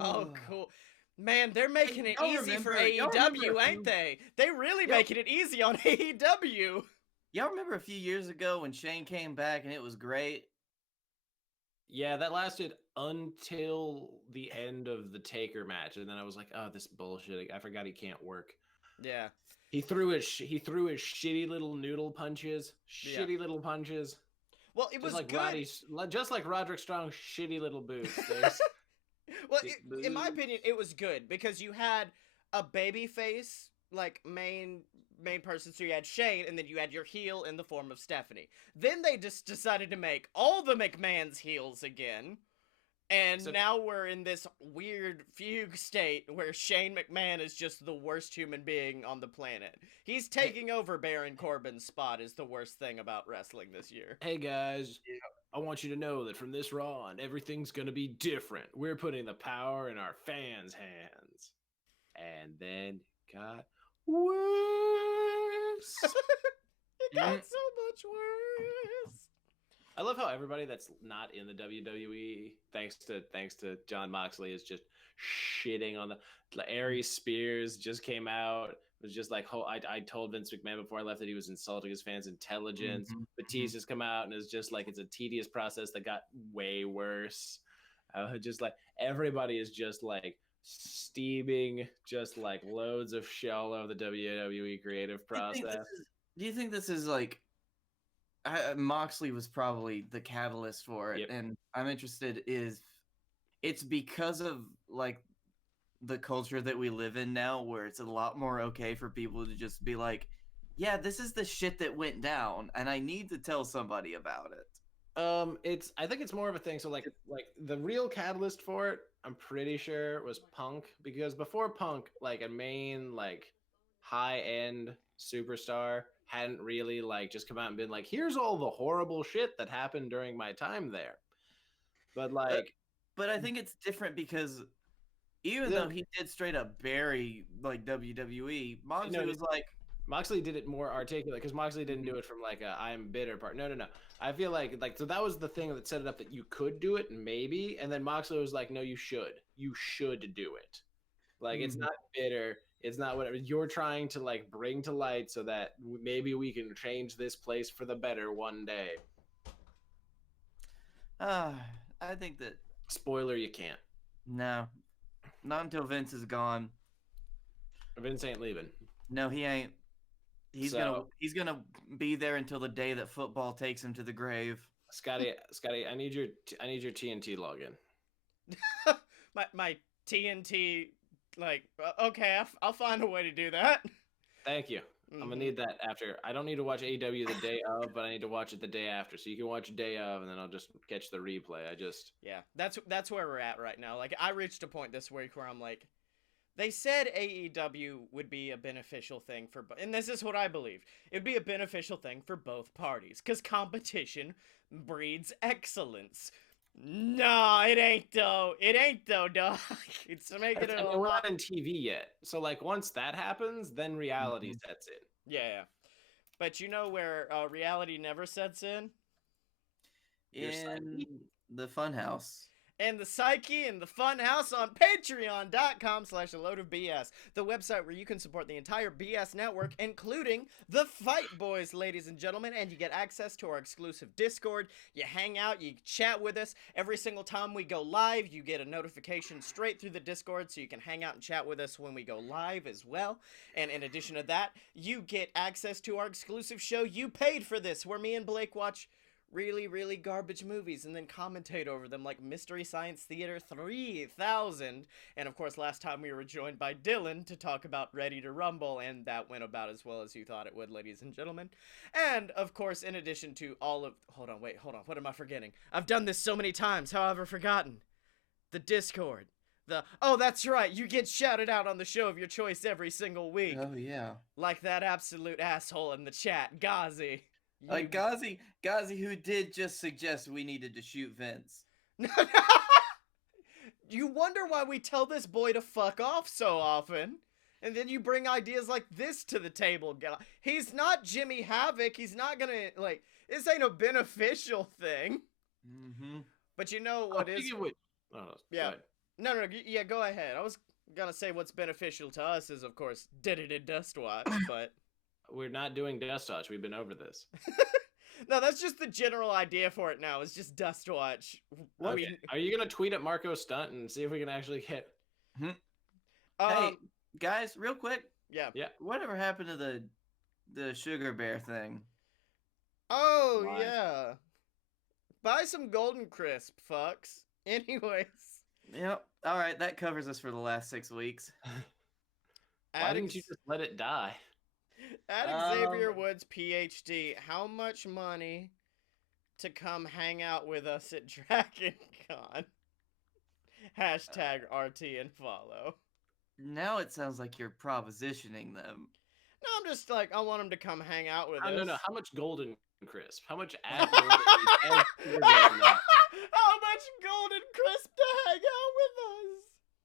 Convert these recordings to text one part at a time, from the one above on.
Oh, cool. Man, they're making it y'all easy for y'all remember AEW, ain't they? They really making it easy on AEW. Y'all remember a few years ago when Shane came back and it was great? Yeah, that lasted until the end of the Taker match, and then I was like, "Oh, this bullshit! I forgot he can't work." Yeah. He threw his shitty little noodle punches, shitty little punches. Well, it Just was like good. just like Roderick Strong's shitty little boots. Well, in my opinion, it was good because you had a baby face like main person, so you had Shane, and then you had your heel in the form of Stephanie. Then they just decided to make all the McMahon's heels again. And now we're in this weird fugue state where Shane McMahon is just the worst human being on the planet. He's taking over Baron Corbin's spot is the worst thing about wrestling this year. Hey guys, I want you to know that from this Raw on, everything's going to be different. We're putting the power in our fans' hands. And then got worse. It got so much worse. I love how everybody that's not in the WWE, thanks to John Moxley, is just shitting on the Aries Spears just came out. It was just like, I told Vince McMahon before I left that he was insulting his fans' intelligence. Batista's come out and is just like, it's a tedious process that got way worse. Just like everybody is just like steaming just like loads of shell of the WWE creative process. Do you think this is like Moxley was probably the catalyst for it, and I'm interested it's because of like the culture that we live in now where it's a lot more okay for people to just be like, yeah, this is the shit that went down and I need to tell somebody about it. I think it's more of a thing. So like the real catalyst for it, I'm pretty sure was Punk, because before Punk, like a main like high end superstar hadn't really like just come out and been like, here's all the horrible shit that happened during my time there. But like, but I think it's different because even though he did straight up bury like WWE, Moxley was like, Moxley did it more articulate because Moxley didn't do it from like a I'm bitter part. No. I feel like so that was the thing that set it up that you could do it maybe, and then Moxley was like, no, you should do it. Like it's not bitter. It's not whatever you're trying to like bring to light so that maybe we can change this place for the better one day. I think that spoiler, you can't. No, not until Vince is gone. Vince ain't leaving. No, he ain't. He's gonna be there until the day that football takes him to the grave. Scotty, I need your TNT login. my TNT, like, okay, I'll find a way to do that. Thank you. I'm gonna need that after. I don't need to watch AEW the day of, but I need to watch it the day after. So you can watch day of, and then I'll just catch the replay. Yeah, that's where we're at right now. Like, I reached a point this week where I'm like, they said AEW would be a beneficial thing for, and this is what I believe. It'd be a beneficial thing for both parties, because competition breeds excellence. No, it ain't though. It ain't though, dog. It's making it a lot. We're not on TV yet, so like once that happens, then reality sets in. Yeah, but you know where reality never sets in? In the Funhouse. And the Psyche and the Funhouse on patreon.com/a-load-of-BS, the website where you can support the entire BS network, including the Fight Boys, ladies and gentlemen, and you get access to our exclusive Discord. You hang out, you chat with us. Every single time we go live, you get a notification straight through the Discord, so you can hang out and chat with us when we go live as well. And in addition to that, you get access to our exclusive show, You Paid for This, where me and Blake watch really, really garbage movies and then commentate over them, like Mystery Science Theater 3000. And of course, last time we were joined by Dylan to talk about Ready to Rumble, and that went about as well as you thought it would, ladies and gentlemen. And of course, in addition to all of... Hold on, what am I forgetting? I've done this so many times, how have I forgotten? The Discord. Oh, that's right, you get shouted out on the show of your choice every single week. Oh, yeah. Like that absolute asshole in the chat, Ghazi. Like Ghazi, who did just suggest we needed to shoot Vince. You wonder why we tell this boy to fuck off so often. And then you bring ideas like this to the table. He's not Jimmy Havoc. He's not gonna, like, this ain't a beneficial thing. But you know what is... Yeah. No, yeah, go ahead. I was gonna say what's beneficial to us is, of course, did Dust Watch, but We're not doing Dust Watch. We've been over this. no, that's just the general idea for it now. It's just Dust Watch. Okay. Are you gonna tweet at Marco Stunt and see if we can actually get? Hey, guys, real quick. Yeah. Whatever happened to the sugar bear thing? Oh Why? yeah. Buy some Golden Crisp, fucks. Anyways. Yep. All right, that covers us for the last 6 weeks. Why didn't you just let it die? At Xavier Woods, PhD, how much money to come hang out with us at DragonCon? Hashtag RT and follow. Now it sounds like you're propositioning them. No, I'm just like, I want him to come hang out with us. No. How much Golden Crisp? How much How ad? much Golden Crisp to hang out with us?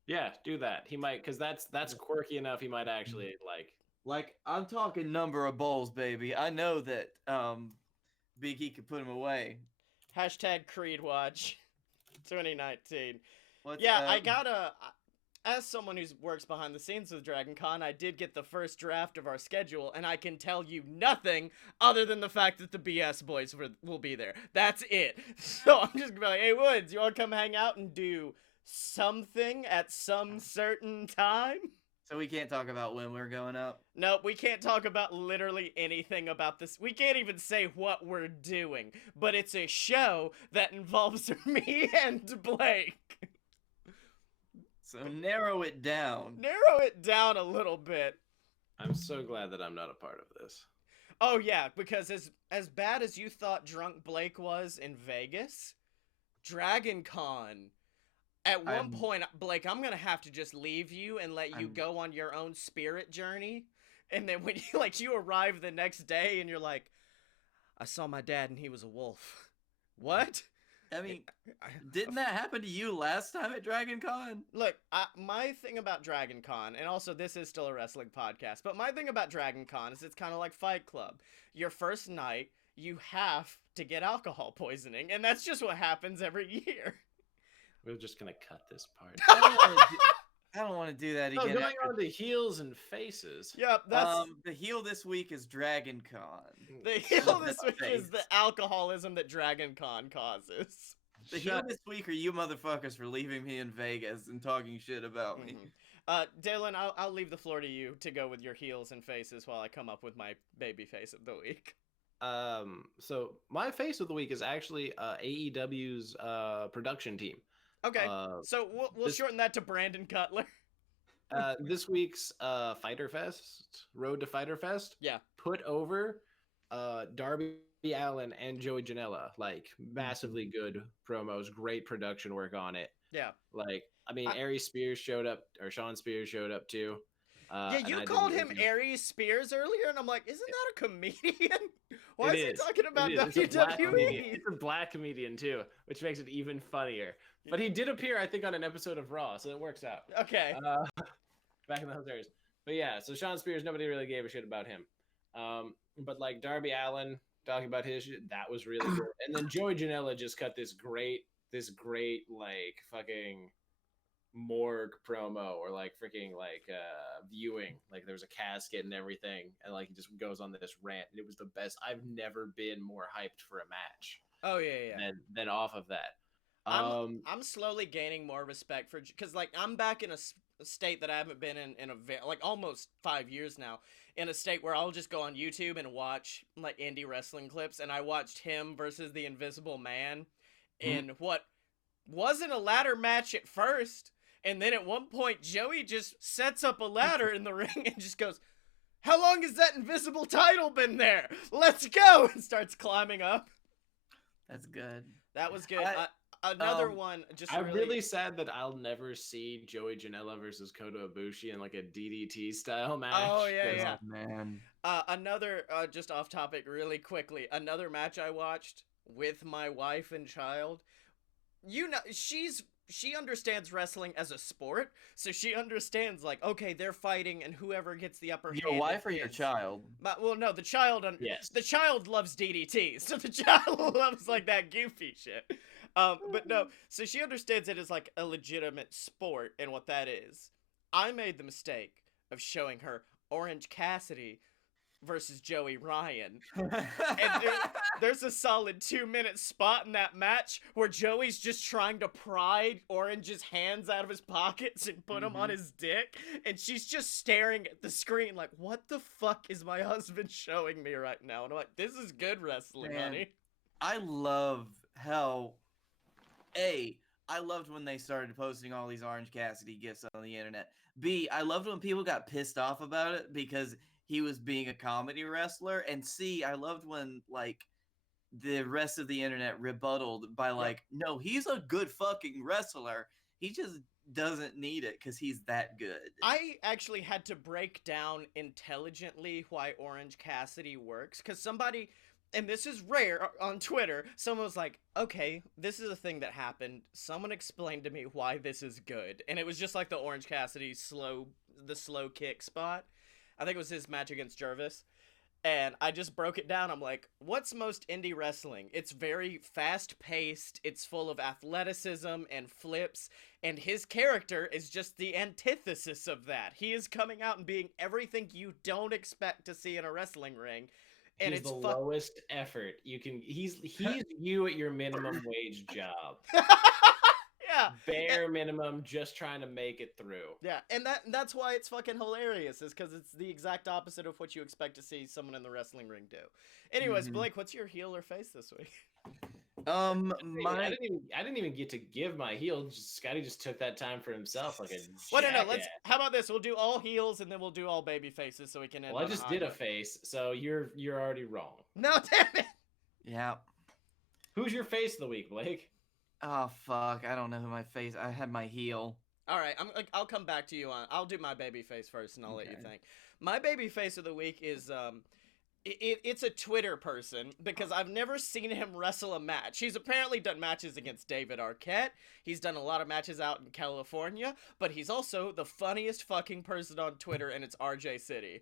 Yeah, do that. He might, because that's quirky enough. He might actually like. Like, I'm talking number of bowls, baby. I know that Big E could put him away. Hashtag Creed Watch 2019. What's, I gotta, as someone who works behind the scenes with DragonCon, I did get the first draft of our schedule, and I can tell you nothing other than the fact that the BS boys will be there. That's it. So I'm just gonna be like, hey, Woods, you wanna come hang out and do something at some certain time? So we can't talk about when we're going up? Nope, we can't talk about literally anything about this. We can't even say what we're doing, but it's a show that involves me and Blake. So narrow it down. Narrow it down a little bit. I'm so glad that I'm not a part of this. Oh yeah, because as bad as you thought Drunk Blake was in Vegas, DragonCon, at one point, Blake, I'm gonna have to just leave you and let you go on your own spirit journey. And then when you arrive the next day and you're like, I saw my dad and he was a wolf. What? I mean, didn't that happen to you last time at DragonCon? Look, my thing about DragonCon, and also this is still a wrestling podcast, but my thing about DragonCon is it's kind of like Fight Club. Your first night, you have to get alcohol poisoning, and that's just what happens every year. We're just gonna cut this part. I don't want to do that again. Going on to heels and faces. Yep, that's the heel this week is DragonCon. the heel this week is the alcoholism that DragonCon causes. The heel this week are you motherfuckers for leaving me in Vegas and talking shit about me. Dylan, I'll leave the floor to you to go with your heels and faces while I come up with my baby face of the week. So my face of the week is actually AEW's production team. Okay, so we'll shorten that to Brandon Cutler. This week's Fighter Fest, Road to Fighter Fest, put over Darby Allin and Joey Janela. Like, massively good promos, great production work on it. Yeah. Like, I mean, Aries Spears showed up, or Sean Spears showed up too. You called him Aries Spears earlier, and I'm like, isn't that a comedian? Why is he talking about WWE? It's a black comedian too, which makes it even funnier. But he did appear, I think, on an episode of Raw, so it works out. Okay. Back in those days. But yeah, so Sean Spears, nobody really gave a shit about him. But like Darby Allin talking about his shit, that was really good. And then Joey Janela just cut this great like fucking morgue promo, or like freaking like viewing, like there was a casket and everything, and like he just goes on this rant, and it was the best. I've never been more hyped for a match. Oh yeah. Than off of that. I'm slowly gaining more respect for, because like I'm back in a state that I haven't been in a like almost 5 years now, in a state where I'll just go on YouTube and watch like indie wrestling clips, and I watched him versus the Invisible Man in what wasn't a ladder match at first, and then at one point Joey just sets up a ladder in the ring and just goes, how long has that invisible title been there? Let's go! And starts climbing up. That's good. That was good. Another one. Just I'm really sad that I'll never see Joey Janela versus Kota Ibushi in like a DDT style match. Oh yeah. Man. Another just off topic really quickly. Another match I watched with my wife and child. You know, she understands wrestling as a sport, so she understands like, okay, they're fighting, and whoever gets the upper hand. Your wife or your child? Well, no, the child. Yes. The child loves DDT, so the child loves like that goofy shit. But no, so she understands it as like a legitimate sport and what that is. I made the mistake of showing her Orange Cassidy versus Joey Ryan. And there's a solid 2-minute spot in that match where Joey's just trying to pry Orange's hands out of his pockets and put them on his dick, and she's just staring at the screen like, what the fuck is my husband showing me right now? And I'm like, this is good wrestling, honey. I love how I loved when they started posting all these Orange Cassidy gifs on the internet. B, I loved when people got pissed off about it because he was being a comedy wrestler. And C, I loved when, like, the rest of the internet rebutted by, like, no, he's a good fucking wrestler. He just doesn't need it because he's that good. I actually had to break down intelligently why Orange Cassidy works, because somebody... and this is rare on Twitter, someone was like, okay, this is a thing that happened. Someone explained to me why this is good. And it was just like the Orange Cassidy slow kick spot. I think it was his match against Jervis. And I just broke it down. I'm like, what's most indie wrestling? It's very fast-paced. It's full of athleticism and flips. And his character is just the antithesis of that. He is coming out and being everything you don't expect to see in a wrestling ring. And he's it's the lowest effort you can. He's you at your minimum wage job. Yeah, bare minimum, just trying to make it through. Yeah, and that's why it's fucking hilarious, is because it's the exact opposite of what you expect to see someone in the wrestling ring do. Anyways, Blake, what's your heel or face this week? I didn't even get to give my heel. Scotty just took that time for himself, like a well, no. How about this? We'll do all heels and then we'll do all baby faces, so we can end. Well, I just did a face, so you're already wrong. No, damn it. Yeah. Who's your face of the week, Blake? Oh fuck! I don't know who my face. I had my heel. All right, I'll come back to you on. I'll do my baby face first, and I'll let you think. My baby face of the week is It's a Twitter person, because I've never seen him wrestle a match. He's apparently done matches against David Arquette. He's done a lot of matches out in California, but he's also the funniest fucking person on Twitter, and it's RJ City.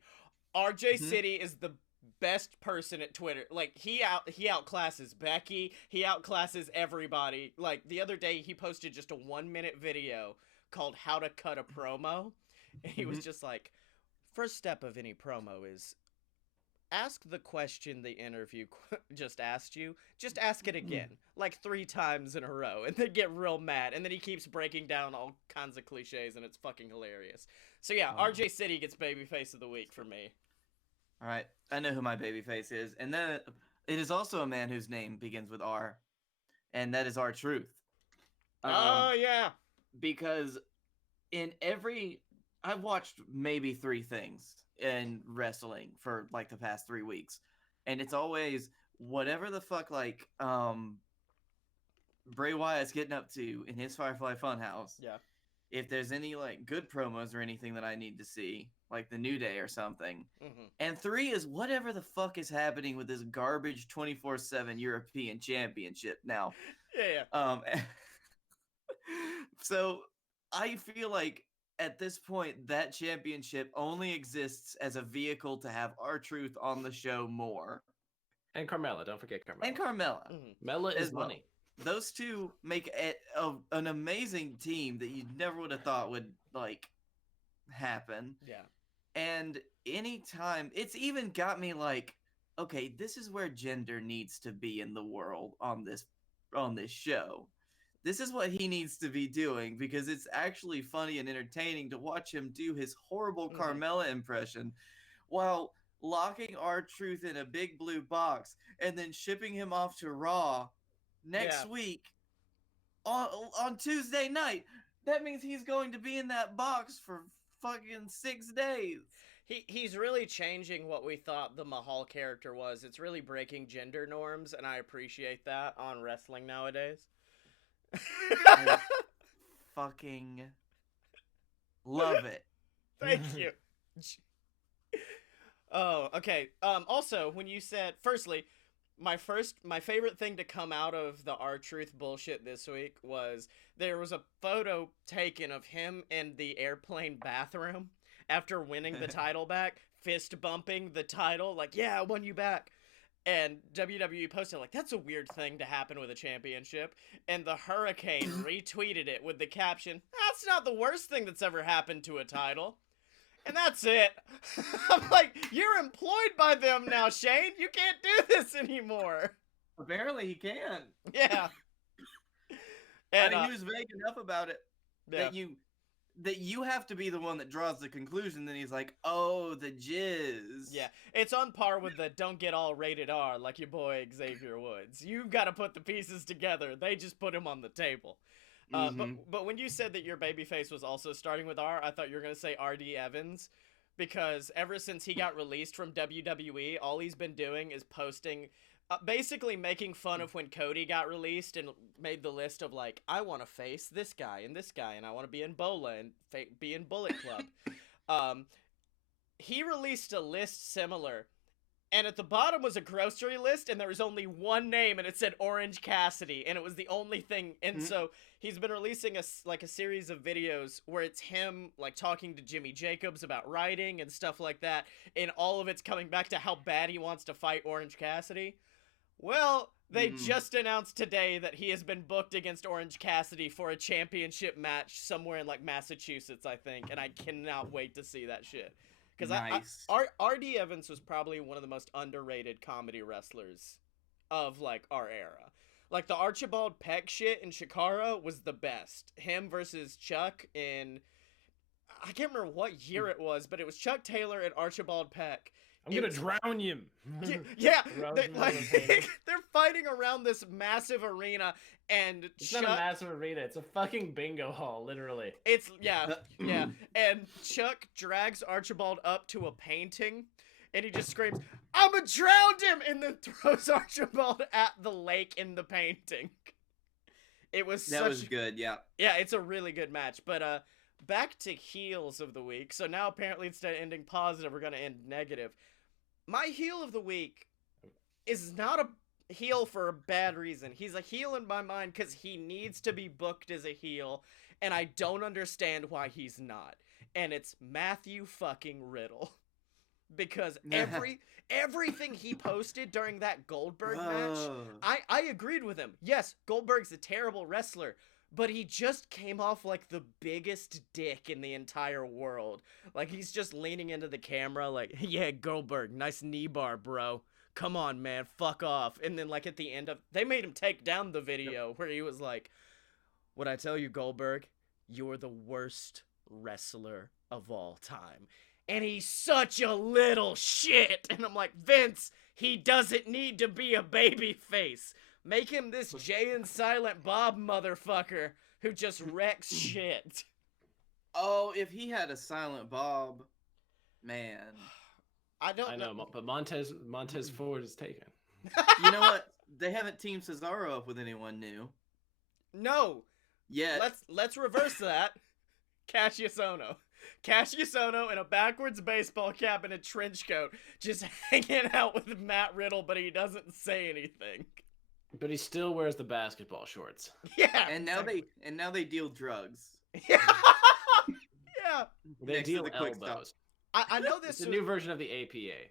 RJ City is the best person at Twitter. Like, he outclasses Becky. He outclasses everybody. Like, the other day, he posted just a 1-minute video called How to Cut a Promo. And he was just like, first step of any promo is... ask the question the interview just asked you. Just ask it again, like 3 times in a row, and then get real mad. And then he keeps breaking down all kinds of cliches, and it's fucking hilarious. So yeah, RJ City gets babyface of the week for me. All right, I know who my babyface is, and then it is also a man whose name begins with R, and that is R-Truth. Oh yeah, because I've watched maybe 3 things in wrestling for like the past 3 weeks, and it's always whatever the fuck like Bray Wyatt's getting up to in his Firefly Funhouse. Yeah. If there's any like good promos or anything that I need to see, like the New Day or something. And 3 is whatever the fuck is happening with this garbage 24/7 European Championship now. Yeah. So I feel like at this point, that championship only exists as a vehicle to have R-Truth on the show more. And Carmella, don't forget Carmella. And Carmella. Mella is money. Those two make an amazing team that you never would have thought would, like, happen. Yeah. And anytime, it's even got me like, okay, this is where gender needs to be in the world on this show. This is what he needs to be doing, because it's actually funny and entertaining to watch him do his horrible Carmella impression while locking R-Truth in a big blue box and then shipping him off to Raw next week on Tuesday night. That means he's going to be in that box for fucking 6 days. He's really changing what we thought the Mahal character was. It's really breaking gender norms, and I appreciate that on wrestling nowadays. I fucking love it. Thank you. Oh, okay. Also, when you said, firstly, my favorite thing to come out of the R-Truth bullshit this week was there was a photo taken of him in the airplane bathroom after winning the title back, fist bumping the title, like, yeah, I won you back. And WWE posted like, that's a weird thing to happen with a championship. And the Hurricane retweeted it with the caption, that's not the worst thing that's ever happened to a title. And that's it. I'm like, you're employed by them now, Shane. You can't do this anymore. Apparently he can. Yeah. And, I mean, he was vague enough about it that you have to be the one that draws the conclusion. Then he's like, oh, the jizz. Yeah, it's on par with the don't get all rated R like your boy Xavier Woods. You've got to put the pieces together. They just put him on the table. But when you said that your babyface was also starting with R, I thought you were going to say R.D. Evans, because ever since he got released from WWE, all he's been doing is posting, basically making fun of when Cody got released and made the list of like, I want to face this guy, and I want to be in Bola and be in Bullet Club. He released a list similar, and at the bottom was a grocery list, and there was only one name, and it said Orange Cassidy, and it was the only thing. And so he's been releasing a series of videos where it's him like talking to Jimmy Jacobs about writing and stuff like that, and all of it's coming back to how bad he wants to fight Orange Cassidy. Well, they just announced today that he has been booked against Orange Cassidy for a championship match somewhere in like Massachusetts, I think, and I cannot wait to see that shit. Because nice. R.D. Evans was probably one of the most underrated comedy wrestlers of, like, our era. Like, the Archibald Peck shit in Chikara was the best. Him versus Chuck in... I can't remember what year it was, but it was Chuck Taylor and Archibald Peck. I'm gonna drown you. Yeah, they're fighting around this massive arena, and it's not a massive arena. It's a fucking bingo hall, literally. It's yeah. And Chuck drags Archibald up to a painting, and he just screams, "I'ma drown him!" and then throws Archibald at the lake in the painting. It was that was good. Yeah. Yeah, it's a really good match. But back to heels of the week. So now apparently instead of ending positive, we're gonna end negative. My heel of the week is not a heel for a bad reason. He's a heel in my mind because he needs to be booked as a heel, and I don't understand why he's not. And it's Matthew fucking Riddle. Because everything he posted during that Goldberg match, I agreed with him. Yes, Goldberg's a terrible wrestler, but he just came off like the biggest dick in the entire world. Like, he's just leaning into the camera like, yeah, Goldberg, nice knee bar, bro. Come on, man, fuck off. And then, like, at the end of... They made him take down the video where he was like, what I tell you, Goldberg? You're the worst wrestler of all time. And he's such a little shit. And I'm like, Vince, he doesn't need to be a baby face. Make him this Jay and Silent Bob motherfucker who just wrecks shit. Oh, if he had a Silent Bob, man. I know, but Montez Ford is taken. You know what? They haven't teamed Cesaro up with anyone new. No. Yeah. Let's reverse that. Cassius Ohno in a backwards baseball cap and a trench coat, just hanging out with Matt Riddle, but he doesn't say anything. But he still wears the basketball shorts. Yeah. And now they deal drugs. Yeah. Yeah. They deal elbows. I know this is a new version of the APA.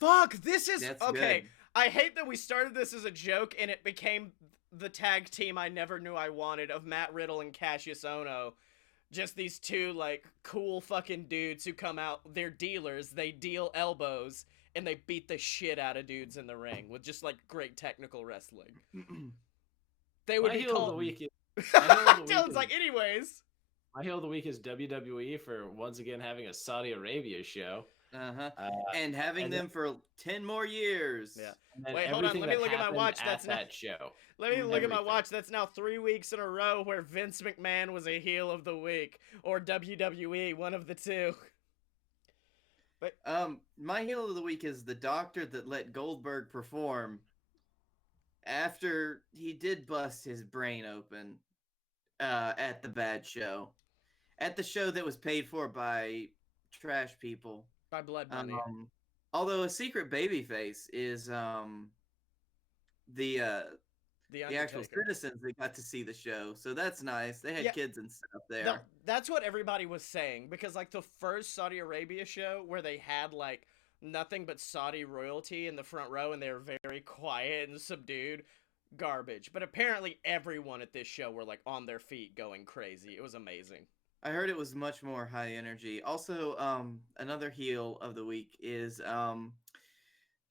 Fuck, this is That's okay. Good. I hate that we started this as a joke and it became the tag team I never knew I wanted of Matt Riddle and Cassius Ohno. Just these two, like, cool fucking dudes who come out, they're dealers, they deal elbows, and they beat the shit out of dudes in the ring with just, like, great technical wrestling. They would be called... Dylan's like, anyways. My heel of the week is WWE for once again having a Saudi Arabia show. And having them for 10 more years. Yeah. Wait, hold on. Let me look at my watch. That's that show. Let me look at my watch. That's now 3 weeks in a row where Vince McMahon was a heel of the week, or WWE, one of the two. But my heel of the week is the doctor that let Goldberg perform after he did bust his brain open at the bad show, at the show that was paid for by trash people. By blood money. Although a secret babyface is the actual citizens that got to see the show, so that's nice. They had kids and stuff there. That's what everybody was saying, because like the first Saudi Arabia show where they had like nothing but Saudi royalty in the front row, and they were very quiet and subdued. Garbage. But apparently everyone at this show were like on their feet going crazy. It was amazing. I heard it was much more high energy. Also, another heel of the week is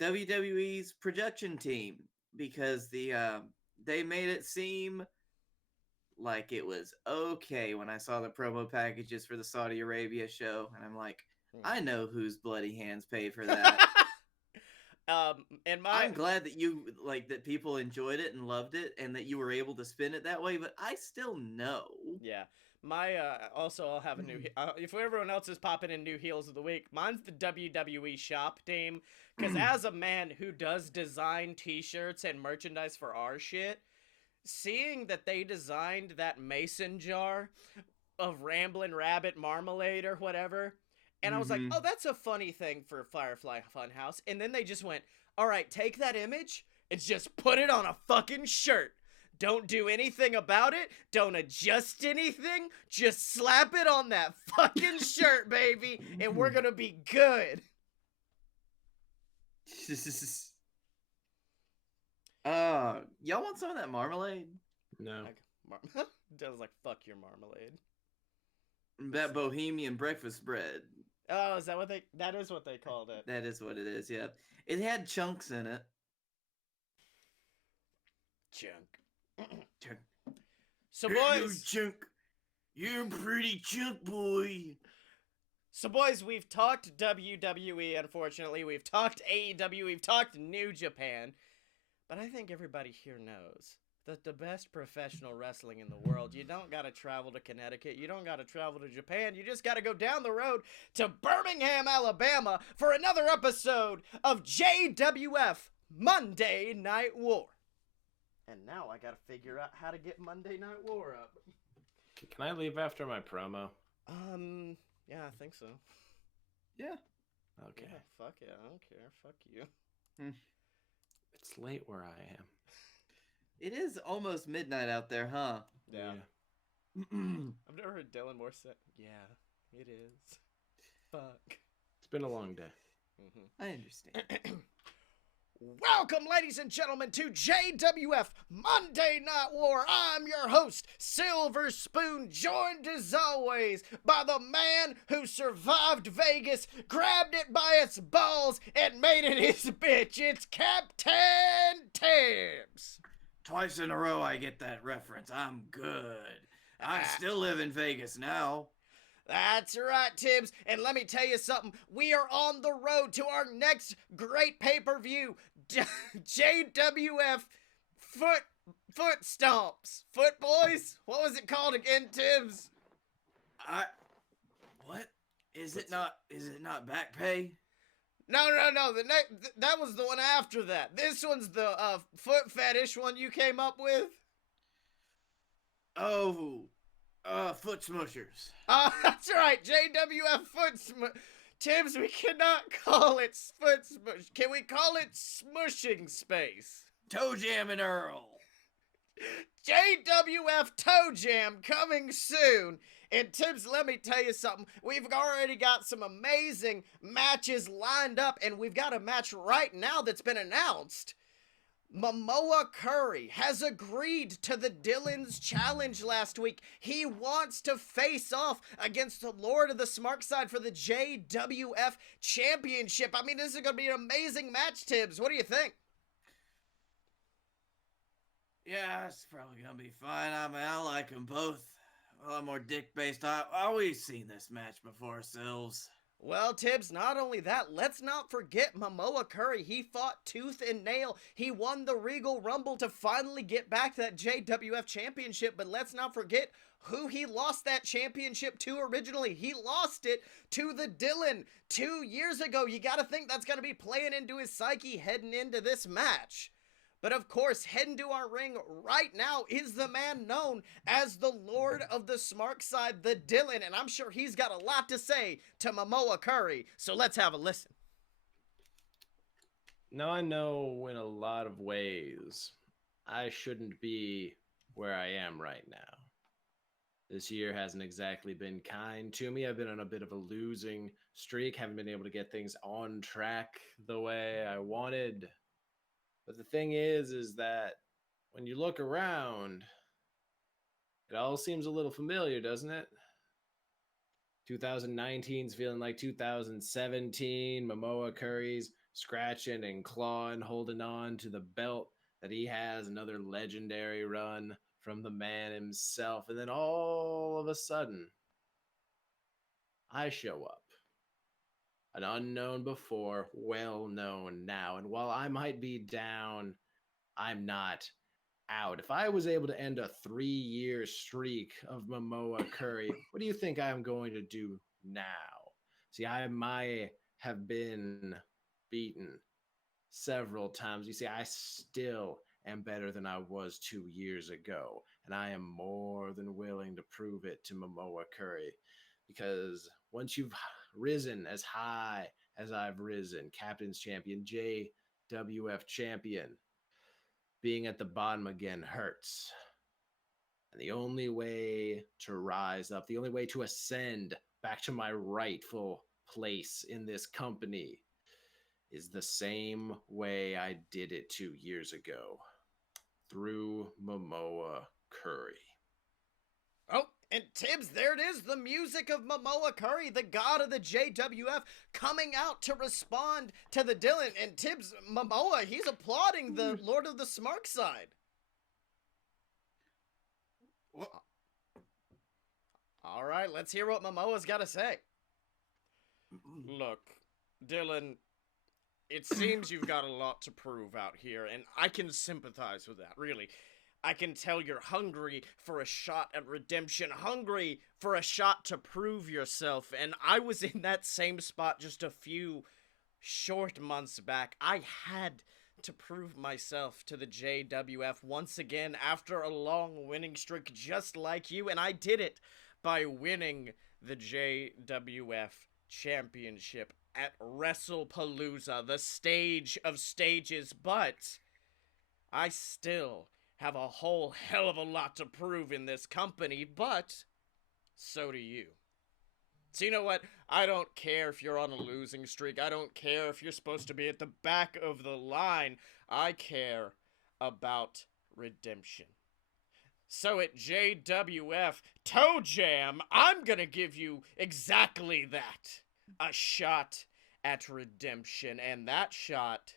WWE's production team, because they made it seem like it was okay when I saw the promo packages for the Saudi Arabia show, and I'm like, I know whose bloody hands paid for that. I'm glad that that people enjoyed it and loved it, and that you were able to spin it that way. But I still know. Yeah, also I'll have a new. If everyone else is popping in new heels of the week, mine's the WWE shop team. Because as a man who does design T-shirts and merchandise for our shit, seeing that they designed that mason jar of Ramblin' Rabbit marmalade or whatever. And I was like, oh, that's a funny thing for Firefly Funhouse. And then they just went, all right, take that image and just put it on a fucking shirt. Don't do anything about it. Don't adjust anything. Just slap it on that fucking shirt, baby. And we're going to be good. Y'all want some of that marmalade? No. Dylan's like, fuck your marmalade. That Bohemian breakfast bread. Oh, is that what that is what they called it. That is what it is, yeah. It had chunks in it. Chunk. Chunk. So, hey, boys. Chunk. You're a pretty chunk, boy. So, boys, we've talked WWE, unfortunately. We've talked AEW. We've talked New Japan. But I think everybody here knows that the best professional wrestling in the world, you don't gotta travel to Connecticut, you don't gotta travel to Japan, you just gotta go down the road to Birmingham, Alabama for another episode of JWF Monday Night War. And now I gotta figure out how to get Monday Night War up. Can I leave after my promo? Yeah, I think so. Yeah. Okay. Yeah, fuck it, I don't care, fuck you. It's late where I am. It is almost midnight out there, huh? Yeah. I've never heard Dylan Moore say, yeah, it is. Fuck. It's been a long day. I understand. Welcome, ladies and gentlemen, to JWF Monday Night War. I'm your host, Silver Spoon, joined as always by the man who survived Vegas, grabbed it by its balls, and made it his bitch. It's Captain Tibbs. Twice in a row I get that reference. I'm good. I still live in Vegas now. That's right, Tibbs. And let me tell you something. We are on the road to our next great pay-per-view, JWF Foot Stomps. Foot Boys? What was it called again, Tibbs? What? Is it not back pay? No. That was the one after that. This one's the foot fetish one you came up with. Oh, foot smushers. That's right. JWF Foot Smush. Tibbs, we cannot call it foot smush. Can we call it smushing space? Toe Jam and Earl. JWF Toe Jam coming soon. And Tibbs, let me tell you something. We've already got some amazing matches lined up, and we've got a match right now that's been announced. Momoa Curry has agreed to the Dylan's challenge last week. He wants to face off against the Lord of the Smart Side for the JWF Championship. I mean, this is going to be an amazing match, Tibbs. What do you think? Yeah, it's probably going to be fine. I mean, I like them both. A lot more dick-based. I've always seen this match before, Silves. Well, Tibbs, not only that, let's not forget Momoa Curry. He fought tooth and nail. He won the Regal Rumble to finally get back to that JWF Championship, but let's not forget who he lost that championship to originally. He lost it to the Dylan 2 years ago. You gotta think that's gonna be playing into his psyche heading into this match. But of course, heading to our ring right now is the man known as the Lord of the Smart Side, the Dylan, and I'm sure he's got a lot to say to Momoa Curry, so let's have a listen. Now I know in a lot of ways I shouldn't be where I am right now. This year hasn't exactly been kind to me. I've been on a bit of a losing streak, haven't been able to get things on track the way I wanted. But the thing is that when you look around, it all seems a little familiar, doesn't it? 2019's feeling like 2017. Momoa Curry's scratching and clawing, holding on to the belt that he has. Another legendary run from the man himself. And then all of a sudden, I show up. An unknown before, well known now. And while I might be down, I'm not out. If I was able to end a 3-year streak of Momoa Curry, what do you think I'm going to do now? See, I might have been beaten several times. You see, I still am better than I was 2 years ago, and I am more than willing to prove it to Momoa Curry, because once you've risen as high as I've risen, Captain's Champion, JWF Champion, being at the bottom again hurts. And the only way to rise up, the only way to ascend back to my rightful place in this company is the same way I did it 2 years ago, through Momoa Curry. Oh, and Tibbs, there it is, the music of Momoa Curry, the god of the JWF, coming out to respond to the Dylan. And Tibbs, Momoa, he's applauding the Lord of the Smark side. What? All right, let's hear what Momoa's got to say. Look, Dylan, it seems you've got a lot to prove out here, and I can sympathize with that, really. I can tell you're hungry for a shot at redemption, hungry for a shot to prove yourself, and I was in that same spot just a few short months back. I had to prove myself to the JWF once again after a long winning streak just like you, and I did it by winning the JWF Championship at WrestlePalooza, the stage of stages, but I still have a whole hell of a lot to prove in this company, but so do you. So you know what? I don't care if you're on a losing streak. I don't care if you're supposed to be at the back of the line. I care about redemption. So at JWF Toe Jam, I'm gonna give you exactly that. A shot at redemption, and that shot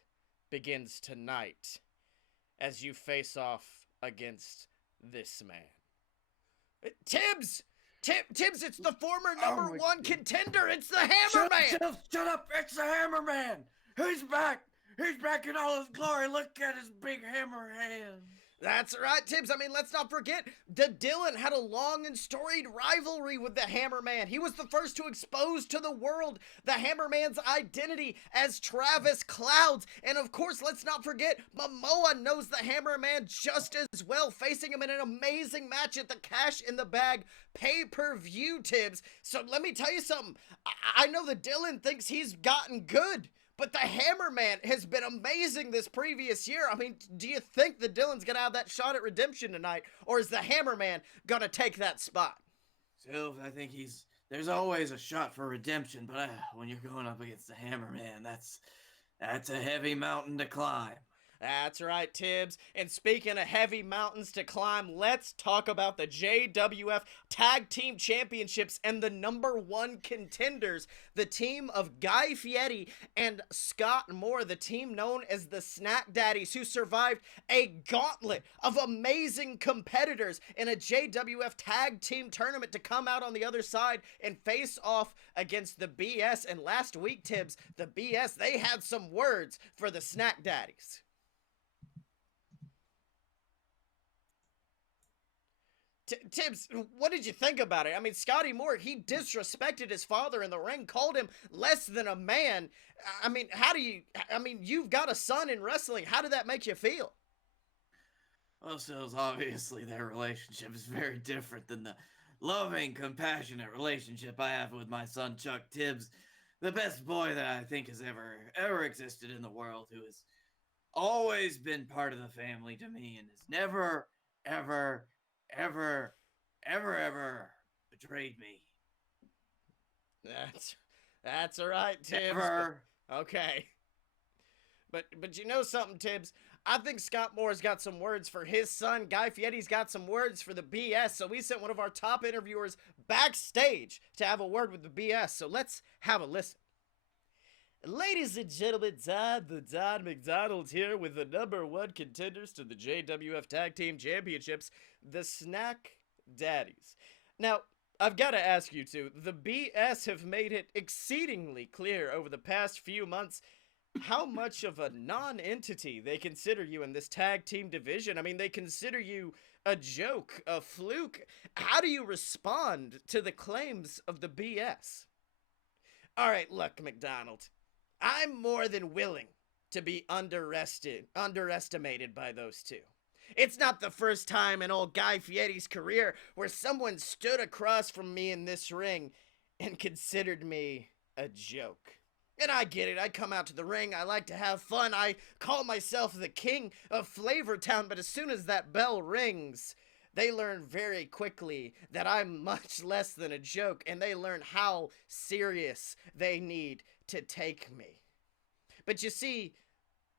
begins tonight as you face off against this man. Tibbs! Tibbs, it's the former number one contender. It's the Hammerman! Shut up! It's the Hammerman! He's back! He's back in all his glory! Look at his big hammer hand! That's right, Tibbs. I mean, let's not forget that Dylan had a long and storied rivalry with the Hammerman. He was the first to expose to the world the Hammerman's identity as Travis Clouds. And of course, let's not forget, Momoa knows the Hammerman just as well, facing him in an amazing match at the Cash in the Bag pay-per-view, Tibbs. So let me tell you something. I know that Dylan thinks he's gotten good, but the Hammerman has been amazing this previous year. I mean, do you think that Dylan's going to have that shot at redemption tonight? Or is the Hammerman going to take that spot? Sylv, I think there's always a shot for redemption, but when you're going up against the Hammerman, that's a heavy mountain to climb. That's right, Tibbs. And speaking of heavy mountains to climb, let's talk about the JWF Tag Team Championships and the number one contenders, the team of Guy Fieri and Scott Moore, the team known as the Snack Daddies, who survived a gauntlet of amazing competitors in a JWF Tag Team tournament to come out on the other side and face off against the BS. And last week, Tibbs, the BS, they had some words for the Snack Daddies. Tibbs, what did you think about it? I mean, Scotty Moore, he disrespected his father in the ring, called him less than a man. I mean, you've got a son in wrestling. How did that make you feel? Well, so obviously their relationship is very different than the loving, compassionate relationship I have with my son, Chuck Tibbs, the best boy that I think has ever existed in the world, who has always been part of the family to me and has never, ever betrayed me. That's all right, Tibbs. Never. Okay. But you know something, Tibbs? I think Scott Moore's got some words for his son. Guy Fieri's got some words for the BS. So we sent one of our top interviewers backstage to have a word with the BS. So let's have a listen. Ladies and gentlemen, Don McDonald here with the #1 contenders to the JWF Tag Team Championships, the Snack Daddies. Now, I've got to ask you two, the BS have made it exceedingly clear over the past few months how much of a non-entity they consider you in this tag team division. I mean, they consider you a joke, a fluke. How do you respond to the claims of the BS? All right, look, McDonald, I'm more than willing to be underestimated by those two. It's not the first time in old Guy Fieri's career where someone stood across from me in this ring and considered me a joke. And I get it, I come out to the ring, I like to have fun, I call myself the king of Flavortown, but as soon as that bell rings, they learn very quickly that I'm much less than a joke, and they learn how serious they need to take me. But you see,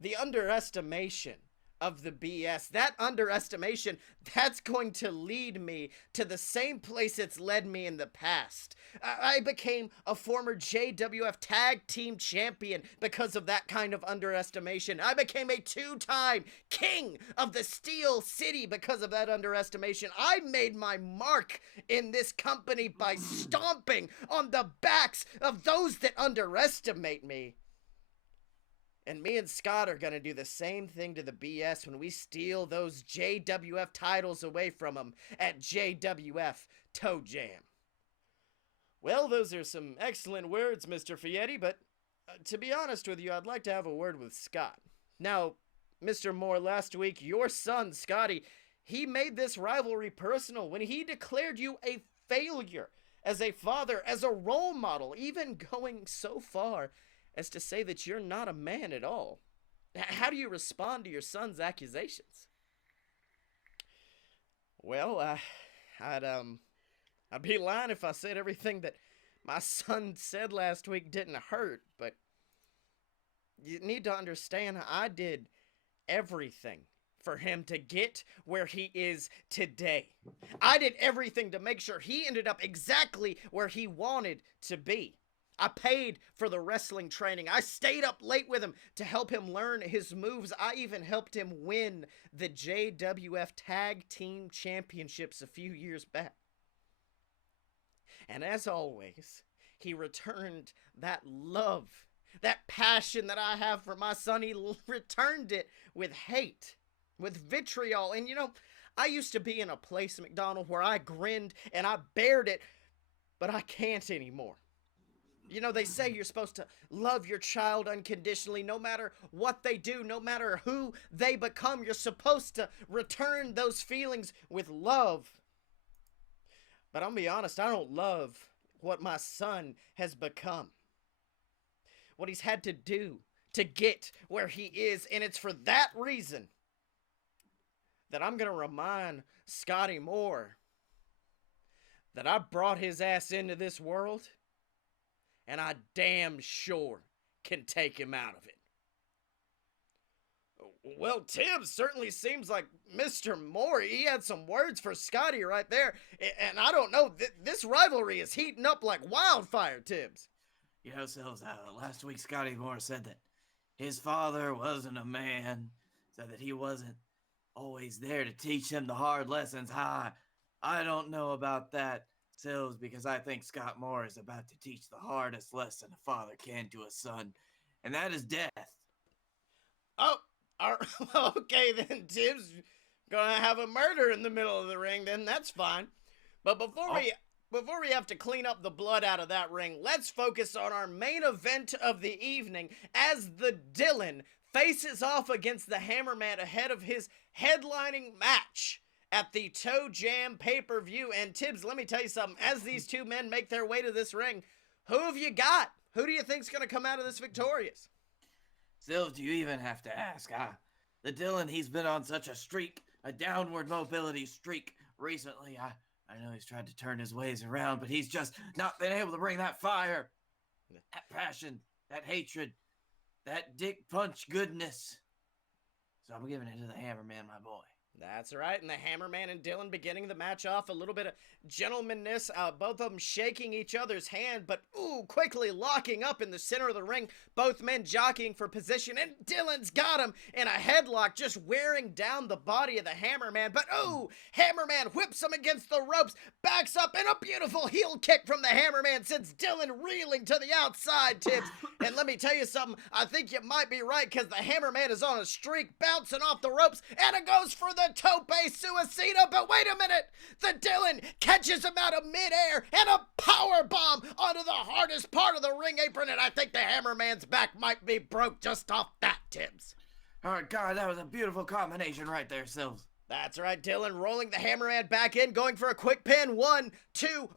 the underestimation of the BS, that underestimation, that's going to lead me to the same place it's led me in the past. I became a former JWF Tag Team Champion because of that kind of underestimation. I became a 2-time King of the Steel City because of that underestimation. I made my mark in this company by stomping on the backs of those that underestimate me. And me and Scott are going to do the same thing to the BS when we steal those JWF titles away from them at JWF Toe Jam. Well, those are some excellent words, Mr. Fieri, but to be honest with you, I'd like to have a word with Scott. Now, Mr. Moore, last week, your son, Scotty, he made this rivalry personal when he declared you a failure as a father, as a role model, even going so far as to say that you're not a man at all. How do you respond to your son's accusations? Well, I'd be lying if I said everything that my son said last week didn't hurt, but you need to understand I did everything for him to get where he is today. I did everything to make sure he ended up exactly where he wanted to be. I paid for the wrestling training. I stayed up late with him to help him learn his moves. I even helped him win the JWF Tag Team Championships a few years back. And as always, he returned that love, that passion that I have for my son. He returned it with hate, with vitriol. And you know, I used to be in a place, McDonald, where I grinned and I bared it, but I can't anymore. You know, they say you're supposed to love your child unconditionally, no matter what they do, no matter who they become. You're supposed to return those feelings with love. But I'm gonna be honest, I don't love what my son has become. What he's had to do to get where he is. And it's for that reason that I'm gonna remind Scotty Moore that I brought his ass into this world, and I damn sure can take him out of it. Well, Tim certainly seems like Mr. Moore. He had some words for Scotty right there. And I don't know, this rivalry is heating up like wildfire, Tibbs. You know, Sills, last week Scotty Moore said that his father wasn't a man, said that he wasn't always there to teach him the hard lessons. I don't know about that, Sills, because I think Scott Moore is about to teach the hardest lesson a father can to a son, and that is death. Oh, okay then, Tibbs. Gonna have a murder in the middle of the ring, then that's fine. But before we have to clean up the blood out of that ring, let's focus on our main event of the evening as the Dylan faces off against the Hammerman ahead of his headlining match at the Toe Jam pay-per-view. And Tibbs, let me tell you something. As these two men make their way to this ring, who have you got? Who do you think's going to come out of this victorious? Silv, do you even have to ask? The Dylan, he's been on such a streak, a downward mobility streak recently. I know he's tried to turn his ways around, but he's just not been able to bring that fire, that passion, that hatred, that dick punch goodness. So I'm giving it to the Hammerman, my boy. That's right, and the Hammerman and Dylan beginning the match off, a little bit of gentlemanness, both of them shaking each other's hand, but quickly locking up in the center of the ring, both men jockeying for position, and Dylan's got him in a headlock, just wearing down the body of the Hammerman, but Hammerman whips him against the ropes, backs up, and a beautiful heel kick from the Hammerman sends Dylan reeling to the outside, Tibbs. And let me tell you something, I think you might be right, because the Hammerman is on a streak, bouncing off the ropes, and it goes for the tope suicida, but wait a minute, the Dylan catches him out of midair, and a power bomb onto the hardest part of the ring apron, and I think the Hammerman's back might be broke just off that, Tibbs. Oh, God, that was a beautiful combination right there, Sills. That's right, Dylan rolling the Hammerman back in, going for a quick pin. 1, 2,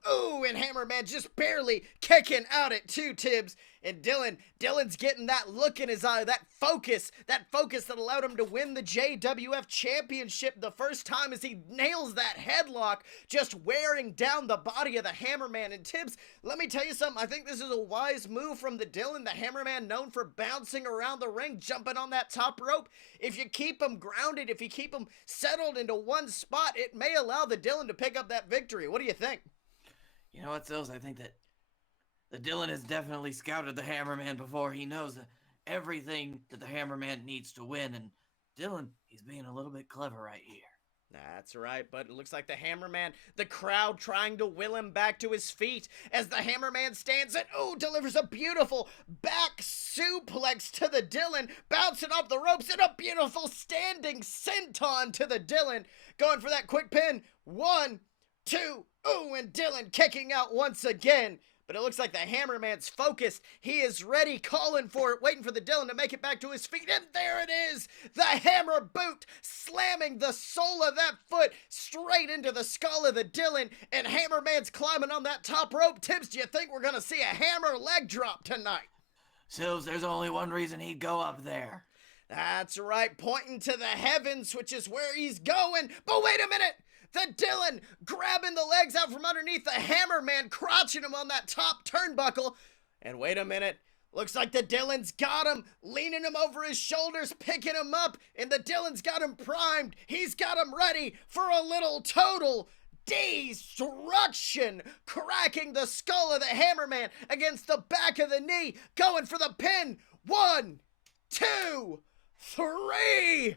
and Hammerman just barely kicking out at 2, Tibbs. And Dylan's getting that look in his eye, that focus that allowed him to win the JWF Championship the first time as he nails that headlock, just wearing down the body of the Hammerman. And Tibbs, let me tell you something, I think this is a wise move from the Dylan, the Hammerman known for bouncing around the ring, jumping on that top rope. If you keep him grounded, if you keep him settled into one spot, it may allow the Dylan to pick up that victory. What do you think? You know what, Sills? I think that the Dylan has definitely scouted the Hammerman before. He knows everything that the Hammerman needs to win, and Dylan, he's being a little bit clever right here. That's right, but it looks like the Hammerman, the crowd trying to will him back to his feet as the Hammerman stands and delivers a beautiful back suplex to the Dylan, bouncing off the ropes, and a beautiful standing senton to the Dylan, going for that quick pin. 1, 2, and Dylan kicking out once again. But it looks like the Hammerman's focused. He is ready, calling for it, waiting for the Dylan to make it back to his feet. And there it is, the hammer boot, slamming the sole of that foot straight into the skull of the Dylan. And Hammerman's climbing on that top rope. Tibbs, do you think we're going to see a hammer leg drop tonight? Sills, there's only one reason he'd go up there. That's right, pointing to the heavens, which is where he's going. But wait a minute! The Dylan grabbing the legs out from underneath the Hammerman, crotching him on that top turnbuckle. And wait a minute, looks like the Dylan's got him, leaning him over his shoulders, picking him up, and the Dylan's got him primed. He's got him ready for a little total destruction, cracking the skull of the Hammerman against the back of the knee, going for the pin. 1, 2, 3.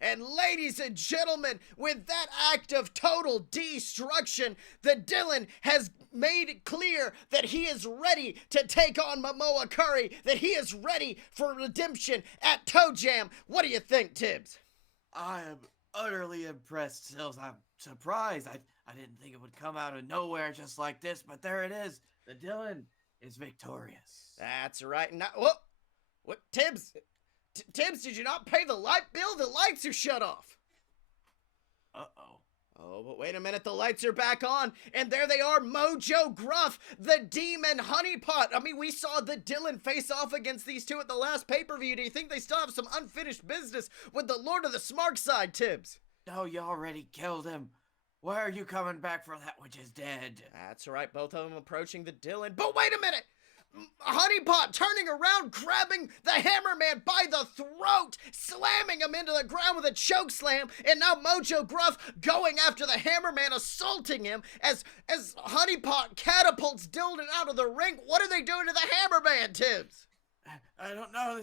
And ladies and gentlemen, with that act of total destruction, the Dylan has made it clear that he is ready to take on Momoa Curry, that he is ready for redemption at Toe Jam. What do you think, Tibbs? I am utterly impressed, Sills. I'm surprised. I didn't think it would come out of nowhere just like this, but there it is. The Dylan is victorious. That's right. Now, what, Tibbs? Tibbs, did you not pay the light bill? The lights are shut off. Uh-oh. Oh, but wait a minute, the lights are back on, and there they are, Mojo Gruff, the Demon Honeypot. I mean, we saw the Dylan face off against these two at the last pay-per-view. Do you think they still have some unfinished business with the Lord of the Smart Side, Tibbs? No, you already killed him. Why are you coming back for that which is dead? That's right, both of them approaching the Dylan. But wait a minute! Honeypot turning around, grabbing the Hammerman by the throat, slamming him into the ground with a choke slam, and now Mojo Gruff going after the Hammerman, assaulting him as Honeypot catapults Dylan out of the ring. What are they doing to the Hammerman, Tibbs? I don't know.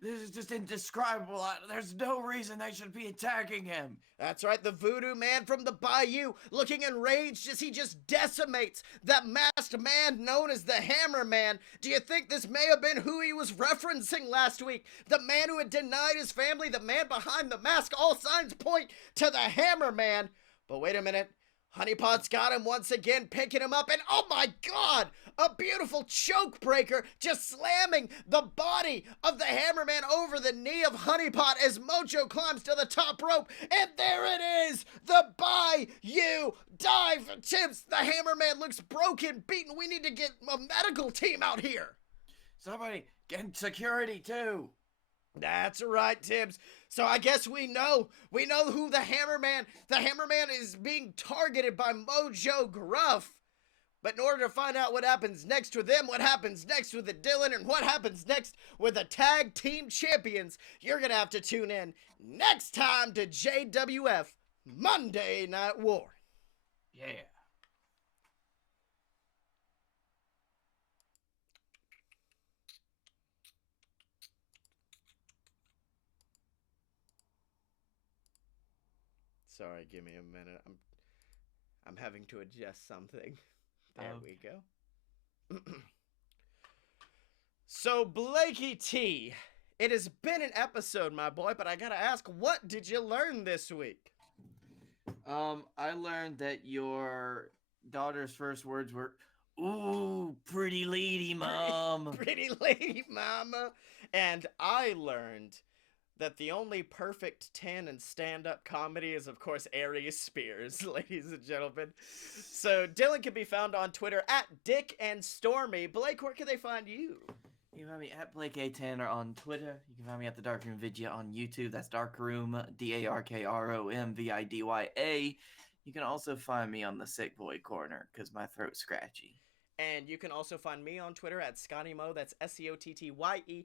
This is just indescribable. There's no reason they should be attacking him. That's right, the Voodoo Man from the Bayou, looking enraged as he just decimates that masked man known as the Hammerman. Do you think this may have been who he was referencing last week? The man who had denied his family, the man behind the mask. All signs point to the Hammerman. But wait a minute. Honeypot's got him once again, picking him up, and oh my God, a beautiful choke breaker, just slamming the body of the Hammerman over the knee of Honeypot as Mojo climbs to the top rope, and there it is, the Bayou Dive. Tibbs, the Hammerman looks broken, beaten. We need to get a medical team out here. Somebody get security too. That's right, Tibbs. So I guess we know who the Hammerman is being targeted by Mojo Gruff. But in order to find out what happens next with them, what happens next with the Dylan, and what happens next with the tag team champions, you're going to have to tune in next time to JWF Monday Night War. Yeah. Sorry, give me a minute. I'm having to adjust something. There we go. So, Blakey T, it has been an episode, my boy, but I gotta ask, what did you learn this week? I learned that your daughter's first words were, "Ooh, pretty lady, mom." Pretty lady, mama. And I learned that the only perfect 10 in stand-up comedy is, of course, Aries Spears, ladies and gentlemen. So Dylan can be found on Twitter at Dick and Stormy. Blake, where can they find you? You can find me at Blake A. Tanner on Twitter. You can find me at the Darkroom Vidya on YouTube. That's Darkroom, DARKROMVIDYA. You can also find me on the Sick Boy Corner because my throat's scratchy. And you can also find me on Twitter at ScottyMo. That's SCOTTYEMO.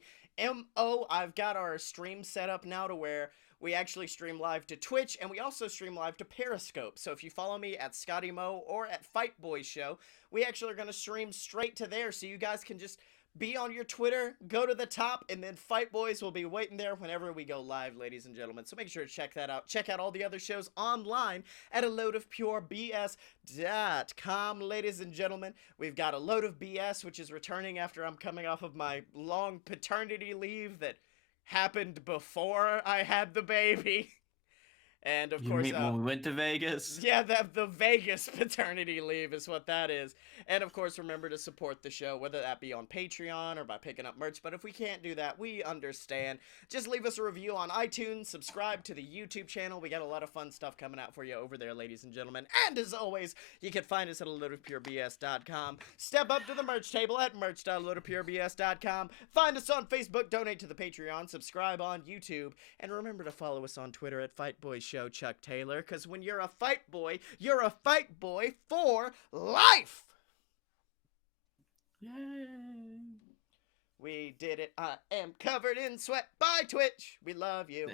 I've got our stream set up now to where we actually stream live to Twitch, and we also stream live to Periscope. So if you follow me at ScottyMo or at Fight Boys Show, we actually are going to stream straight to there, so you guys can just be on your Twitter, go to the top, and then Fight Boys will be waiting there whenever we go live, ladies and gentlemen. So make sure to check that out. Check out all the other shows online at aloadofpurebs.com, ladies and gentlemen. We've got A Load of BS, which is returning after I'm coming off of my long paternity leave that happened before I had the baby. And of course, when we went to Vegas? Yeah, the Vegas paternity leave is what that is. And of course, remember to support the show, whether that be on Patreon or by picking up merch. But if we can't do that, we understand. Just leave us a review on iTunes, subscribe to the YouTube channel. We got a lot of fun stuff coming out for you over there, ladies and gentlemen. And as always, you can find us at aloadofpurebs.com. Step up to the merch table at merch.aloadofpurebs.com. Find us on Facebook, donate to the Patreon, subscribe on YouTube, and remember to follow us on Twitter at Fight Boys Show, Chuck Taylor, because when you're a fight boy, you're a fight boy for life. Yay. We did it. I am covered in sweat. Bye, Twitch. We love you.